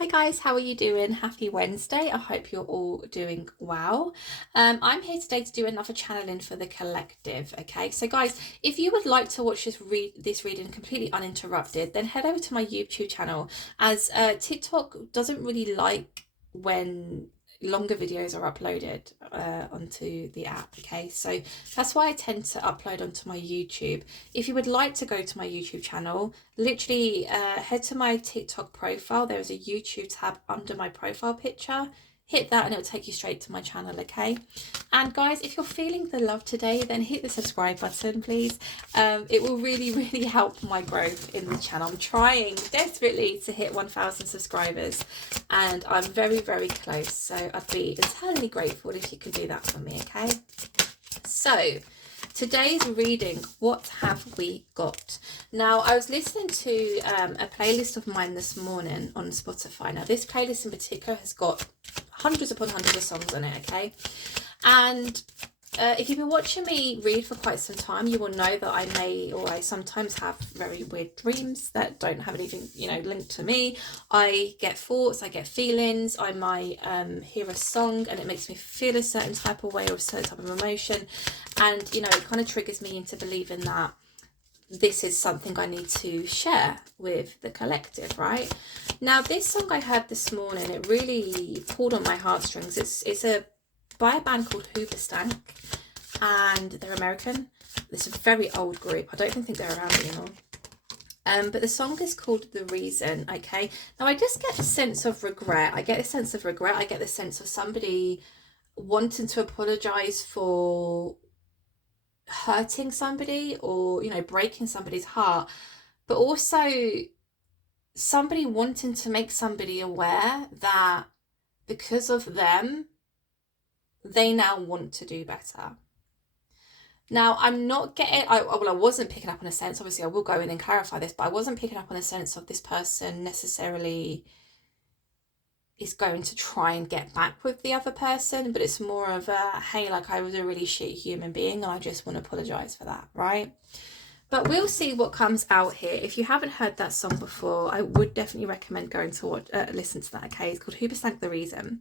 Hi guys, how are you doing? Happy Wednesday. I hope you're all doing well. I'm here today to do another channeling for the collective. Okay, so guys, if you would like to watch this reading completely uninterrupted, then head over to my YouTube channel, as TikTok doesn't really like when longer videos are uploaded onto the app. Okay, so that's why I tend to upload onto my YouTube. If you would like to go to my YouTube channel, literally head to my TikTok profile. There is a YouTube tab under my profile picture. Hit that and it will take you straight to my channel. Okay, and guys, if you're feeling the love today, then hit the subscribe button, please. It will really help my growth in the channel. I'm trying desperately to hit 1,000 subscribers and I'm very close, so I'd be eternally grateful if you could do that for me. Okay, so today's reading, what have we got? Now, I was listening to a playlist of mine this morning on Spotify. Now, this playlist in particular has got hundreds upon hundreds of songs on it, okay? And if you've been watching me read for quite some time, you will know that I sometimes have very weird dreams that don't have anything, linked to me. I get thoughts, I get feelings, I might hear a song and it makes me feel a certain type of way or a certain type of emotion. And, it kind of triggers me into believing that this is something I need to share with the collective, right? Now, this song I heard this morning, it really pulled on my heartstrings. It's by a band called Hoobastank, and they're American. It's a very old group. I don't think they're around anymore. But the song is called The Reason, okay? Now, I just get a sense of regret. I get the sense of somebody wanting to apologise for hurting somebody or, breaking somebody's heart, but also somebody wanting to make somebody aware that because of them, they now want to do better. Now, I'm not getting, I wasn't picking up on a sense, obviously I will go in and clarify this, but I wasn't picking up on a sense of this person necessarily is going to try and get back with the other person, but it's more of a, hey, like, I was a really shitty human being and I just want to apologise for that, right? But we'll see what comes out here. If you haven't heard that song before, I would definitely recommend going to listen to that, okay? It's called Hoobastank The Reason.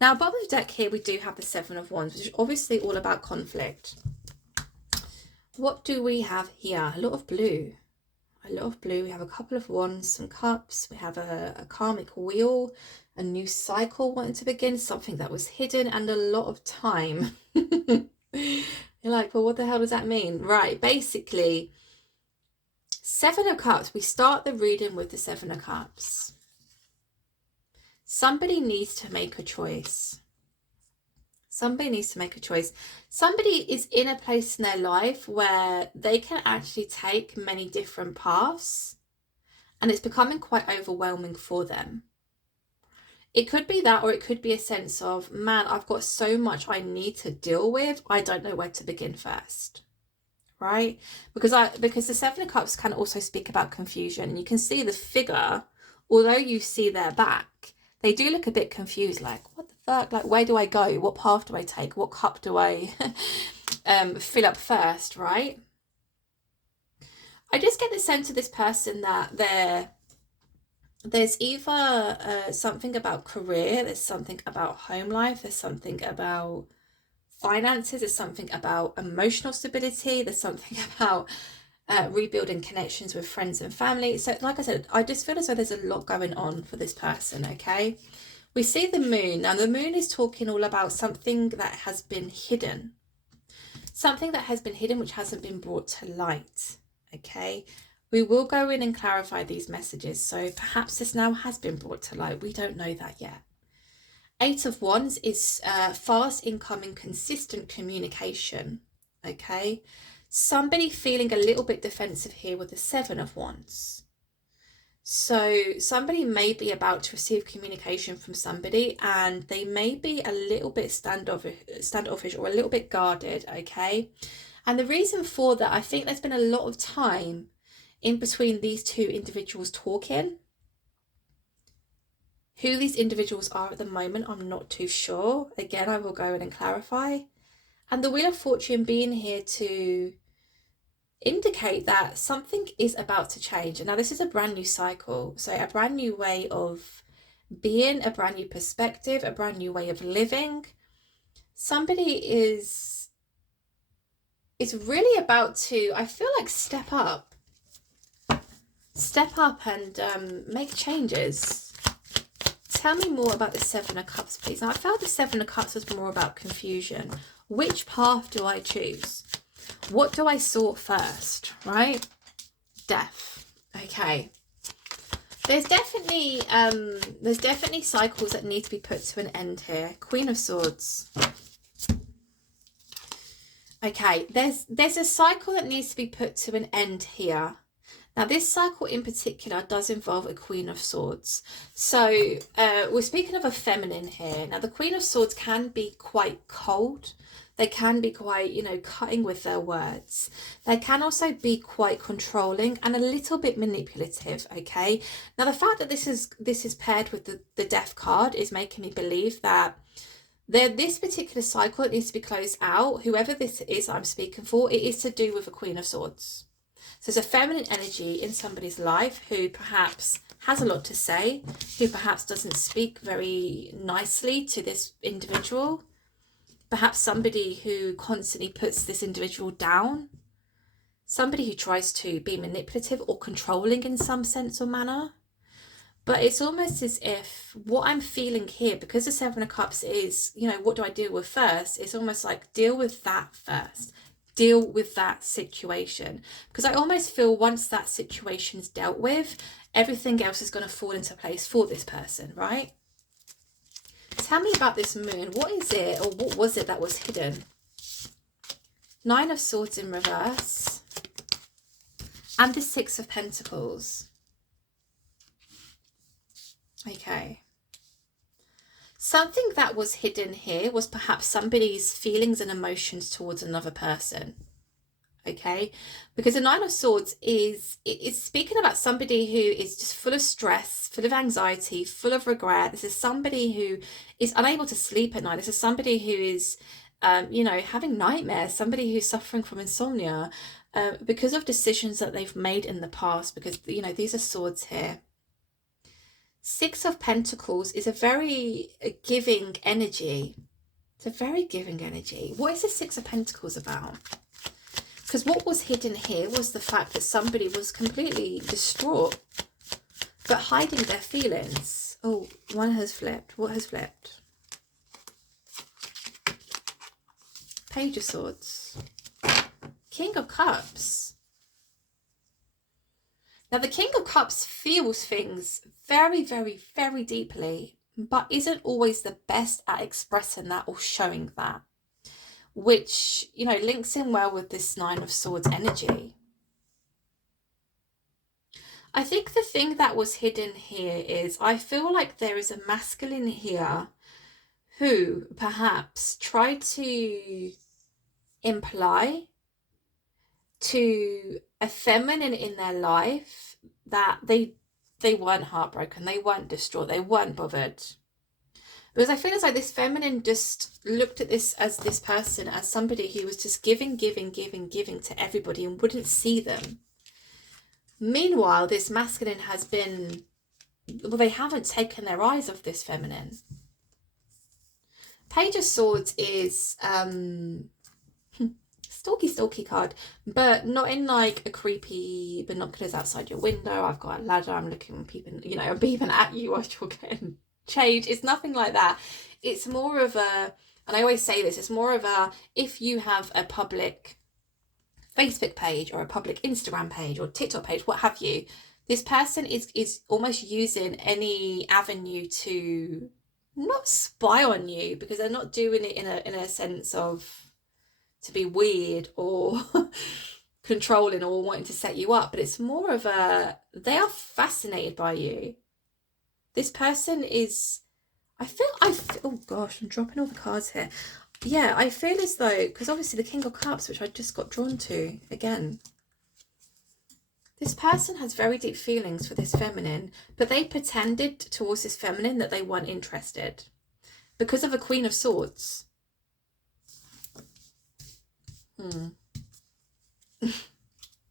Now, bottom of the deck here, we do have the Seven of Wands, which is obviously all about conflict. What do we have here? A lot of blue. We have a couple of wands, some cups, we have a karmic wheel, a new cycle wanting to begin, something that was hidden, and a lot of time. You're like, well, what the hell does that mean? Right, basically, Seven of Cups. We start the reading with the Seven of Cups. Somebody needs to make a choice. Somebody is in a place in their life where they can actually take many different paths and it's becoming quite overwhelming for them. It could be that, or it could be a sense of, man, I've got so much I need to deal with. I don't know where to begin first, right? Because the Seven of Cups can also speak about confusion, and you can see the figure, although you see their back, they do look a bit confused, like, what the fuck? Like, where do I go? What path do I take? What cup do I fill up first, right? I just get the sense of this person that there's either something about career, there's something about home life, there's something about finances, there's something about emotional stability, there's something about rebuilding connections with friends and family. So like I said, I just feel as though there's a lot going on for this person, okay? We see the moon. Now the moon is talking all about something that has been hidden. Something that has been hidden which hasn't been brought to light, okay? We will go in and clarify these messages. So perhaps this now has been brought to light. We don't know that yet. Eight of Wands is fast incoming, consistent communication, okay? Somebody feeling a little bit defensive here with the Seven of Wands. So somebody may be about to receive communication from somebody and they may be a little bit standoffish or a little bit guarded, okay? And the reason for that, I think there's been a lot of time in between these two individuals talking. Who these individuals are at the moment, I'm not too sure. Again, I will go in and clarify. And the Wheel of Fortune being here to indicate that something is about to change. And now this is a brand new cycle, so a brand new way of being, a brand new perspective, a brand new way of living. Somebody is really about to, I feel like, step up and make changes. Tell me more about the Seven of Cups, please. Now, I felt the Seven of Cups was more about confusion. Which path do I choose? What do I sort first, right? Death. Okay. There's definitely cycles that need to be put to an end here. Queen of Swords. Okay, there's a cycle that needs to be put to an end here. Now, this cycle in particular does involve a Queen of Swords. So we're speaking of a feminine here. Now, the Queen of Swords can be quite cold. They can be quite, you know, cutting with their words. They can also be quite controlling and a little bit manipulative, okay? Now, the fact that this is paired with the Death card is making me believe that this particular cycle needs to be closed out. Whoever this is I'm speaking for, it is to do with a Queen of Swords. So there's a feminine energy in somebody's life who perhaps has a lot to say, who perhaps doesn't speak very nicely to this individual. Perhaps somebody who constantly puts this individual down. Somebody who tries to be manipulative or controlling in some sense or manner. But it's almost as if what I'm feeling here, because the Seven of Cups is, you know, what do I deal with first? It's almost like deal with that first. Deal with that situation. Because I almost feel once that situation is dealt with, everything else is going to fall into place for this person, right? Tell me about this moon. What is it, or what was it that was hidden? Nine of Swords in reverse. And the Six of Pentacles. Okay. Something that was hidden here was perhaps somebody's feelings and emotions towards another person. Okay, because the Nine of Swords is speaking about somebody who is just full of stress, full of anxiety, full of regret. This is somebody who is unable to sleep at night. This is somebody who is, you know, having nightmares, somebody who's suffering from insomnia because of decisions that they've made in the past, because, you know, these are swords here. Six of Pentacles is a very giving energy. It's a very giving energy. What is the Six of Pentacles about? Because what was hidden here was the fact that somebody was completely distraught, but hiding their feelings. Oh, one has flipped. What has flipped? Page of Swords. King of Cups. Now, the King of Cups feels things very, very, very deeply, but isn't always the best at expressing that or showing that, which, you know, links in well with this Nine of Swords energy. I think the thing that was hidden here is I feel like there is a masculine here who perhaps tried to imply to a feminine in their life that they weren't heartbroken, they weren't distraught, they weren't bothered. Because I feel as like this feminine just looked at this person as somebody who was just giving to everybody and wouldn't see them. Meanwhile, this masculine has been, well, they haven't taken their eyes off this feminine. Page of Swords is stalky card, but not in like a creepy binoculars outside your window. I've got a ladder, I'm looking, peeping, you know, I'm peeping at you while you're getting changed. It's nothing like that. It's more of a, and I always say this, it's more of a, if you have a public Facebook page or a public Instagram page or TikTok page, what have you, this person is almost using any avenue to not spy on you, because they're not doing it in a sense of to be weird or controlling or wanting to set you up, but it's more of a, they are fascinated by you. This person is, I feel, oh gosh, I'm dropping all the cards here. Yeah, I feel as though, because obviously the King of Cups, which I just got drawn to again, this person has very deep feelings for this feminine, but they pretended towards this feminine that they weren't interested because of a Queen of Swords.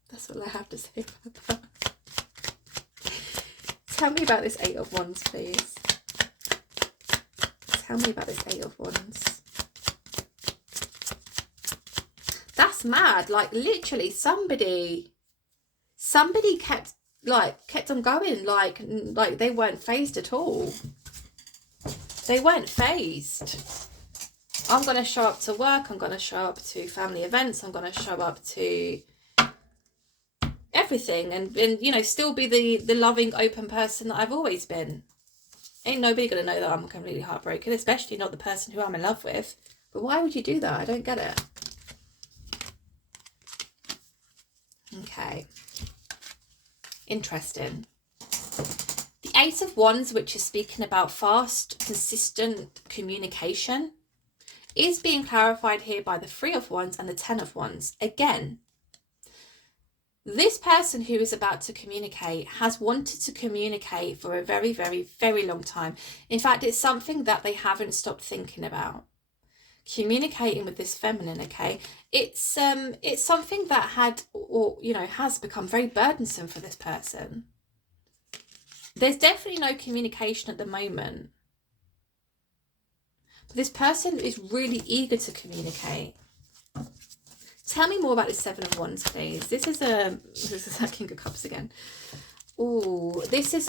That's all I have to say about that. Tell me about this Eight of Wands, please. Tell me about this Eight of Wands. That's mad. Like literally somebody kept on going, like they weren't phased at all. They weren't phased. I'm going to show up to work, I'm going to show up to family events, I'm going to show up to everything, and you know, still be the loving, open person that I've always been. Ain't nobody going to know that I'm completely heartbroken, especially not the person who I'm in love with. But why would you do that? I don't get it. Okay. Interesting. The Ace of Wands, which is speaking about fast, consistent communication, is being clarified here by the Three of Wands and the Ten of Wands. Again, this person who is about to communicate has wanted to communicate for a very, very, very long time. In fact, it's something that they haven't stopped thinking about. Communicating with this feminine, okay? It's something that has become very burdensome for this person. There's definitely no communication at the moment. But this person is really eager to communicate. Tell me more about this Seven of Wands, please. This is that King of Cups again. Oh, this is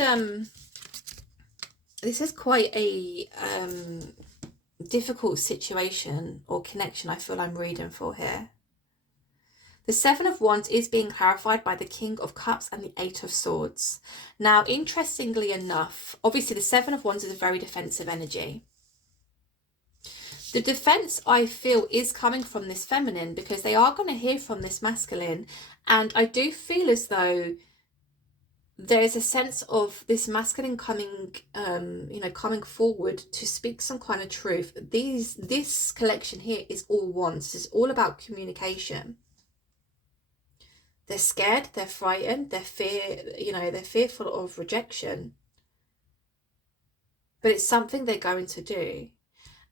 quite a difficult situation or connection I feel I'm reading for here. The Seven of Wands is being clarified by the King of Cups and the Eight of Swords. Now, interestingly enough, obviously the Seven of Wands is a very defensive energy. The defense, I feel, is coming from this feminine because they are going to hear from this masculine. And I do feel as though there's a sense of this masculine coming, coming forward to speak some kind of truth. This collection here is all wands. It's all about communication. They're scared, they're frightened, they're fearful of rejection. But it's something they're going to do.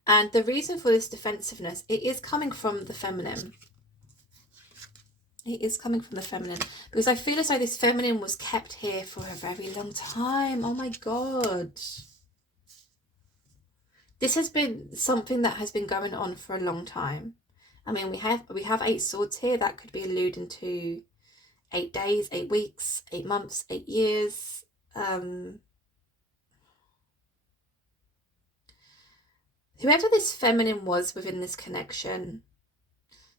And the reason for this defensiveness, it is coming from the feminine. It is coming from the feminine. Because I feel as though this feminine was kept here for a very long time. Oh my God. This has been something that has been going on for a long time. I mean, we have 8 swords here. That could be alluding to 8 days, 8 weeks, 8 months, 8 years. Whoever this feminine was within this connection,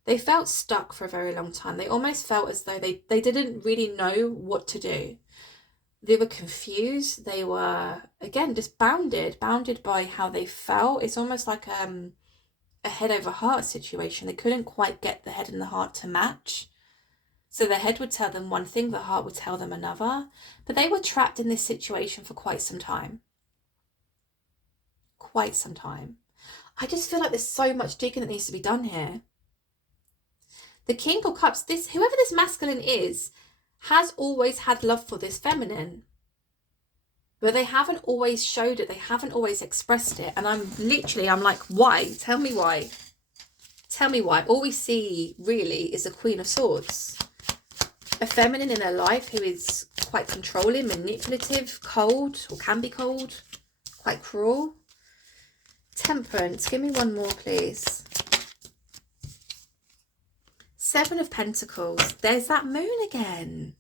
they felt stuck for a very long time. They almost felt as though they didn't really know what to do. They were confused. They were, again, just bounded by how they felt. It's almost like a head over heart situation. They couldn't quite get the head and the heart to match. So the head would tell them one thing, the heart would tell them another. But they were trapped in this situation for quite some time. Quite some time. I just feel like there's so much digging that needs to be done here. The King of Cups, whoever this masculine is, has always had love for this feminine. But they haven't always showed it. They haven't always expressed it. And I'm like, why? Tell me why. Tell me why. All we see really is the Queen of Swords. A feminine in their life who is quite controlling, manipulative, cold, or can be cold, quite cruel. Temperance, give me one more, please. Seven of Pentacles. There's that moon again.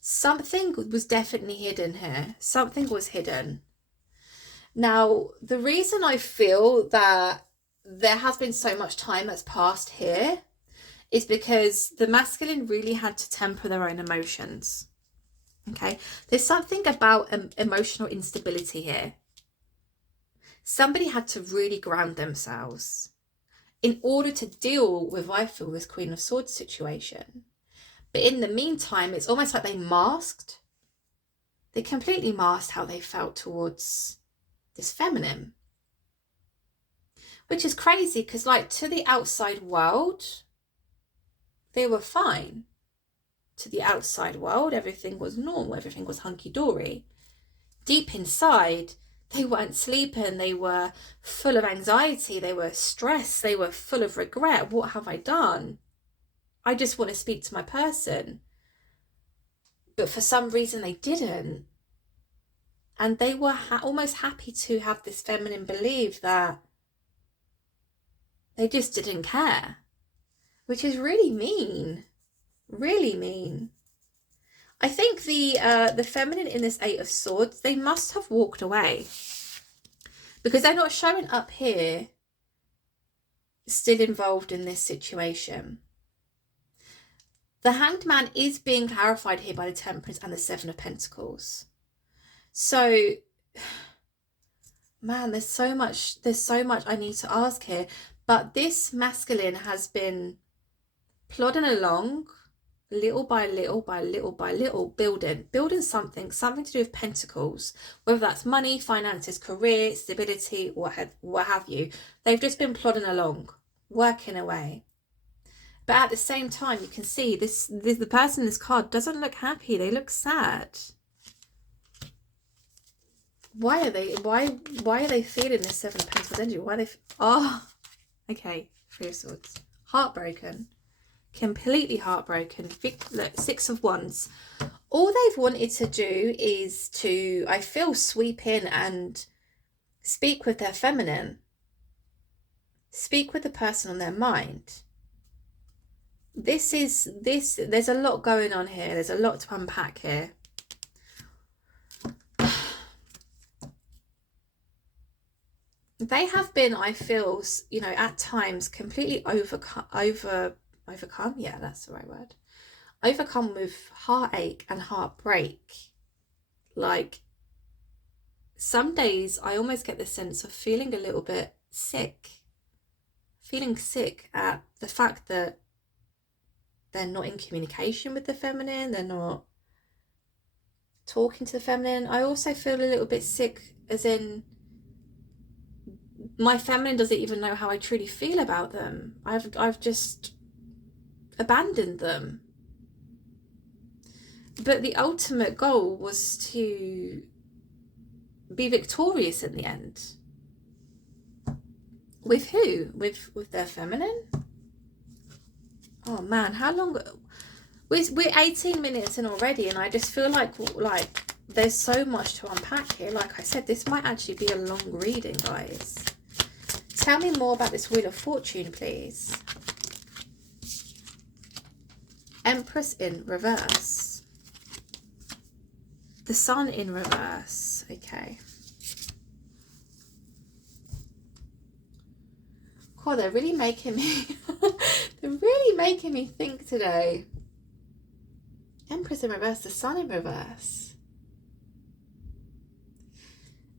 Something was definitely hidden here. Something was hidden. Now, the reason I feel that there has been so much time that's passed here is because the masculine really had to temper their own emotions. Okay? There's something about emotional instability here. Somebody had to really ground themselves in order to deal with, I feel, this Queen of Swords situation. But in the meantime, it's almost like they masked. They completely masked how they felt towards this feminine. Which is crazy because, like, to the outside world, they were fine. To the outside world, everything was normal. Everything was hunky-dory. Deep inside, they weren't sleeping, they were full of anxiety, they were stressed, they were full of regret. What have I done? I just want to speak to my person. But for some reason they didn't. And they were almost happy to have this feminine believe that they just didn't care, which is really mean, really mean. I think the feminine in this Eight of Swords, they must have walked away because they're not showing up here still involved in this situation. The Hanged Man is being clarified here by the Temperance and the Seven of Pentacles. So, man, there's so much I need to ask here. But this masculine has been plodding along, little by little by little by little, building something to do with pentacles, whether that's money, finances, career, stability, what have you. They've just been plodding along, working away. But at the same time, you can see the person in this card doesn't look happy. They look sad. Why are they feeling this Seven of Pentacles energy? Why are they? Oh, okay. Three of Swords. Heartbroken. Completely heartbroken. Look, Six of Wands. All they've wanted to do is to, I feel, sweep in and speak with their feminine. Speak with the person on their mind. There's a lot going on here. There's a lot to unpack here. They have been, I feel, you know, at times completely overcome. Yeah, that's the right word. Overcome with heartache and heartbreak. Like, some days I almost get the sense of feeling a little bit sick. Feeling sick at the fact that they're not in communication with the feminine. They're not talking to the feminine. I also feel a little bit sick as in my feminine doesn't even know how I truly feel about them. I've just abandoned them. But the ultimate goal was to be victorious in the end. With who? With their feminine? Oh man, how long? We're 18 minutes in already, and I just feel like there's so much to unpack here. Like I said, this might actually be a long reading, guys. Tell me more about this Wheel of Fortune, please. Empress in reverse. The Sun in reverse. Okay. God, they're really making me they're really making me think today. Empress in reverse, the Sun in reverse.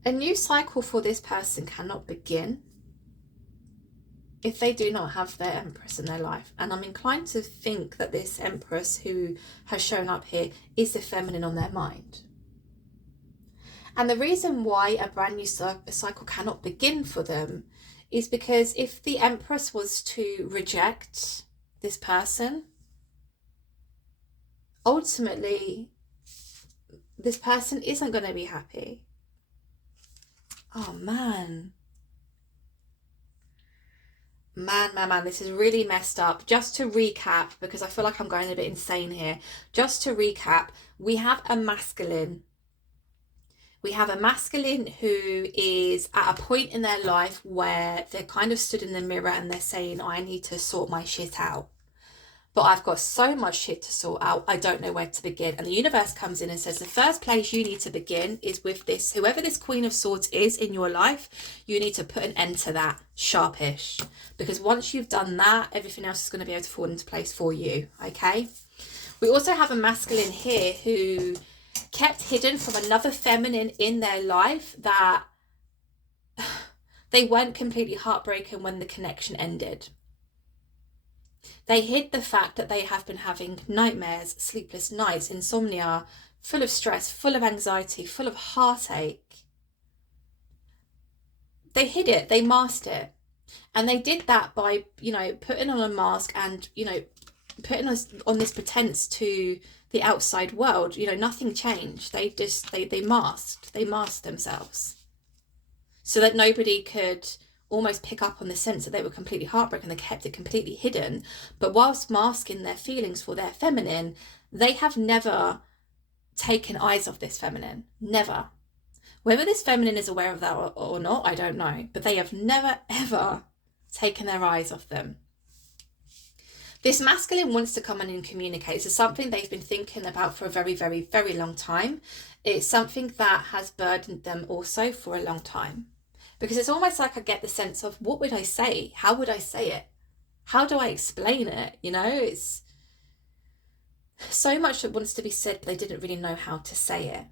A new cycle for this person cannot begin if they do not have their Empress in their life. And I'm inclined to think that this Empress who has shown up here is the feminine on their mind. And the reason why a brand new cycle cannot begin for them is because if the Empress was to reject this person, ultimately this person isn't going to be happy. Oh man. Man, this is really messed up. Just to recap, because I feel like I'm going a bit insane here. Just to recap, we have a masculine. We have a masculine who is at a point in their life where they're kind of stood in the mirror and they're saying, I need to sort my shit out. But I've got so much shit to sort out, I don't know where to begin. And the universe comes in and says, the first place you need to begin is with this. Whoever this Queen of Swords is in your life, you need to put an end to that sharpish. Because once you've done that, everything else is going to be able to fall into place for you, okay? We also have a masculine here who kept hidden from another feminine in their life that they weren't completely heartbroken when the connection ended. They hid the fact that they have been having nightmares, sleepless nights, insomnia, full of stress, full of anxiety, full of heartache. They hid it, they masked it. And they did that by, you know, putting on a mask and, you know, putting us on this pretense to the outside world. You know, nothing changed. They masked themselves so that nobody could almost pick up on the sense that they were completely heartbroken. They kept it completely hidden. But whilst masking their feelings for their feminine, they have never taken eyes off this feminine. Never. Whether this feminine is aware of that or not, I don't know, but they have never ever taken their eyes off them. This masculine wants to come in and communicate. It's something they've been thinking about for a very, very, very long time. It's something that has burdened them also for a long time. Because it's almost like I get the sense of, what would I say? How would I say it? How do I explain it? You know, it's so much that wants to be said, but they didn't really know how to say it.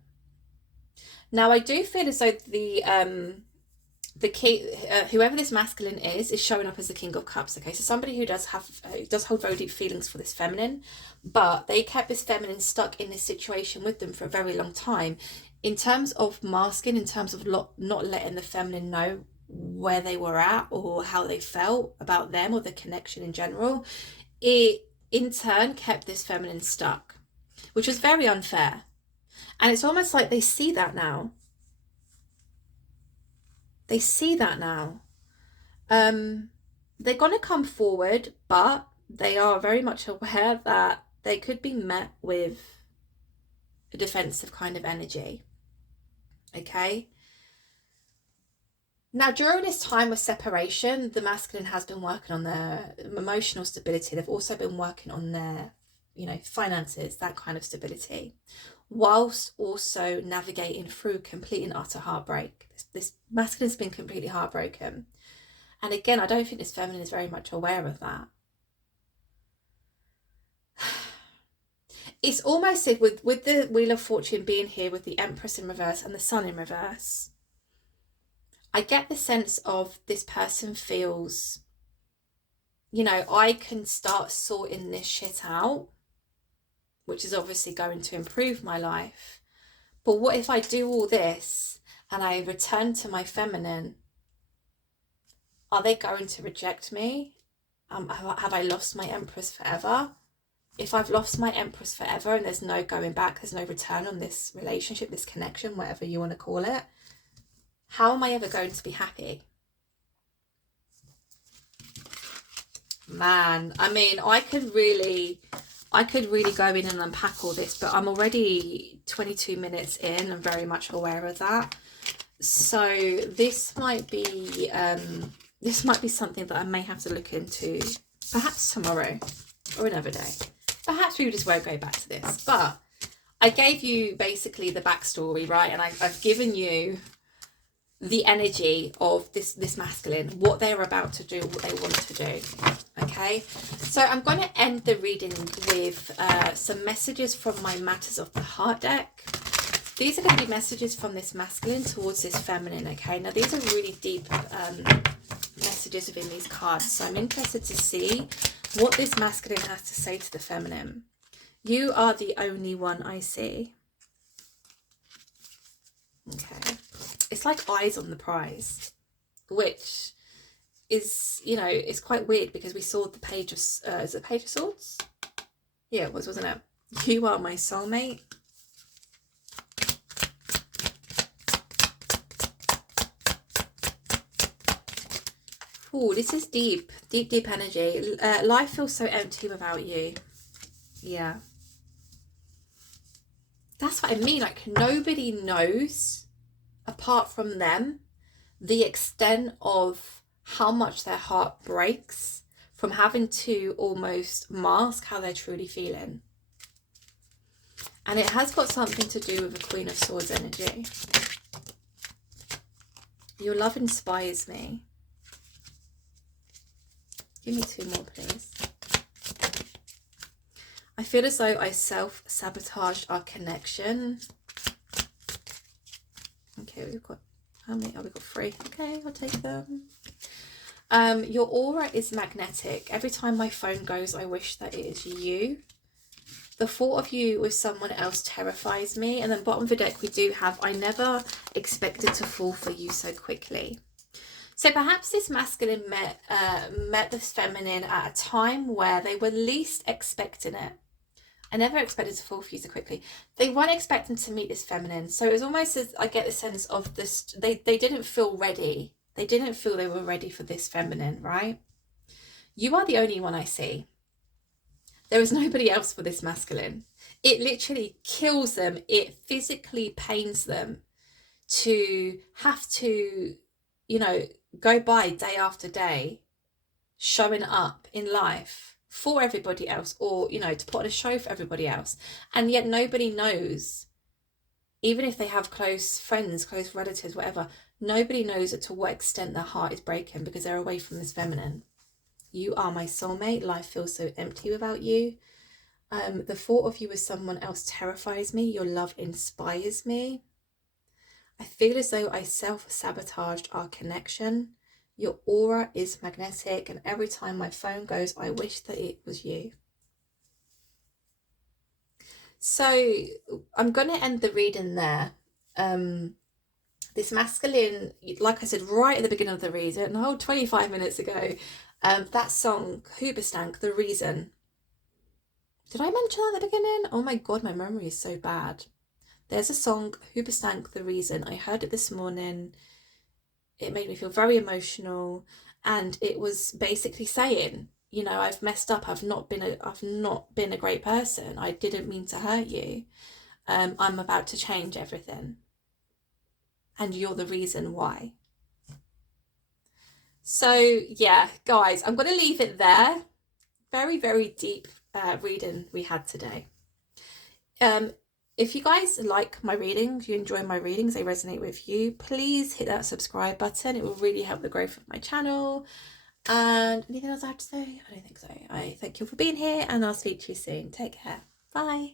Now, I do feel as though the key, whoever this masculine is showing up as the King of Cups. Okay, so somebody who does hold very deep feelings for this feminine, but they kept this feminine stuck in this situation with them for a very long time. In terms of masking, in terms of not letting the feminine know where they were at or how they felt about them or the connection in general, it in turn kept this feminine stuck, which was very unfair. And it's almost like they see that now. They see that now. They're going to come forward, but they are very much aware that they could be met with a defensive kind of energy. Okay? Now, during this time of separation, the masculine has been working on their emotional stability. They've also been working on their, finances, that kind of stability, whilst also navigating through complete and utter heartbreak. This masculine's been completely heartbroken. And again, I don't think this feminine is very much aware of that. It's almost as if with the Wheel of Fortune being here with the Empress in reverse and the Sun in reverse, I get the sense of this person feels, I can start sorting this shit out, which is obviously going to improve my life. But what if I do all this and I return to my feminine? Are they going to reject me? Have I lost my Empress forever? If I've lost my Empress forever and there's no going back, there's no return on this relationship, this connection, whatever you want to call it, how am I ever going to be happy? Man, I mean, I could really go in and unpack all this, but I'm already 22 minutes in. I'm very much aware of that. So this might be something that I may have to look into perhaps tomorrow or another day. Perhaps we just won't go back to this, but I gave you basically the backstory, right? And I've given you the energy of this masculine, what they're about to do, what they want to do. Okay, so I'm going to end the reading with some messages from my Matters of the Heart deck. These are going to be messages from this masculine towards this feminine. Okay, now these are really deep messages within these cards, so I'm interested to see what this masculine has to say to the feminine. You are the only one I see. Okay, it's like eyes on the prize, which is, it's quite weird because we saw the Page of, is it Page of Swords? Yeah, it was, wasn't it? You are my soulmate. Oh, this is deep, deep, deep energy. Life feels so empty without you. Yeah. That's what I mean. Like, nobody knows, apart from them, the extent of how much their heart breaks from having to almost mask how they're truly feeling. And it has got something to do with the Queen of Swords energy. Your love inspires me. Give me 2 more, please. I feel as though I self-sabotaged our connection. Okay, we've got, how many? Oh, we've got 3. Okay, I'll take them. Your aura is magnetic. Every time my phone goes, I wish that it is you. The thought of you with someone else terrifies me. And then bottom of the deck, we do have, I never expected to fall for you so quickly. So perhaps this masculine met this feminine at a time where they were least expecting it. I never expected to fall for you so quickly. They weren't expecting to meet this feminine. So it was almost as I get the sense of this, they didn't feel ready. They didn't feel they were ready for this feminine, right? You are the only one I see. There is nobody else for this masculine. It literally kills them. It physically pains them to have to, you know, go by day after day showing up in life for everybody else, or, you know, to put on a show for everybody else. And yet nobody knows, even if they have close friends, close relatives, whatever, nobody knows to what extent their heart is breaking because they're away from this feminine. You are my soulmate. Life feels so empty without you. The thought of you as someone else terrifies me. Your love inspires me. I feel as though I self-sabotaged our connection. Your aura is magnetic, and every time my phone goes, I wish that it was you. So I'm going to end the reading there. This masculine, like I said right at the beginning of the reading, 25 minutes ago, that song, Hoobastank, The Reason. Did I mention that at the beginning? Oh my God, my memory is so bad. There's a song, Hoobastank, The Reason. I heard it this morning. It made me feel very emotional, and it was basically saying, you know, I've messed up. I've not been a great person. I didn't mean to hurt you. I'm about to change everything, and you're the reason why. So yeah, guys, I'm going to leave it there. Very, very deep reading we had today. If you guys like my readings, you enjoy my readings, they resonate with you, please hit that subscribe button. It will really help the growth of my channel. And anything else I have to say? I don't think so. I thank you for being here, and I'll speak to you soon. Take care. Bye.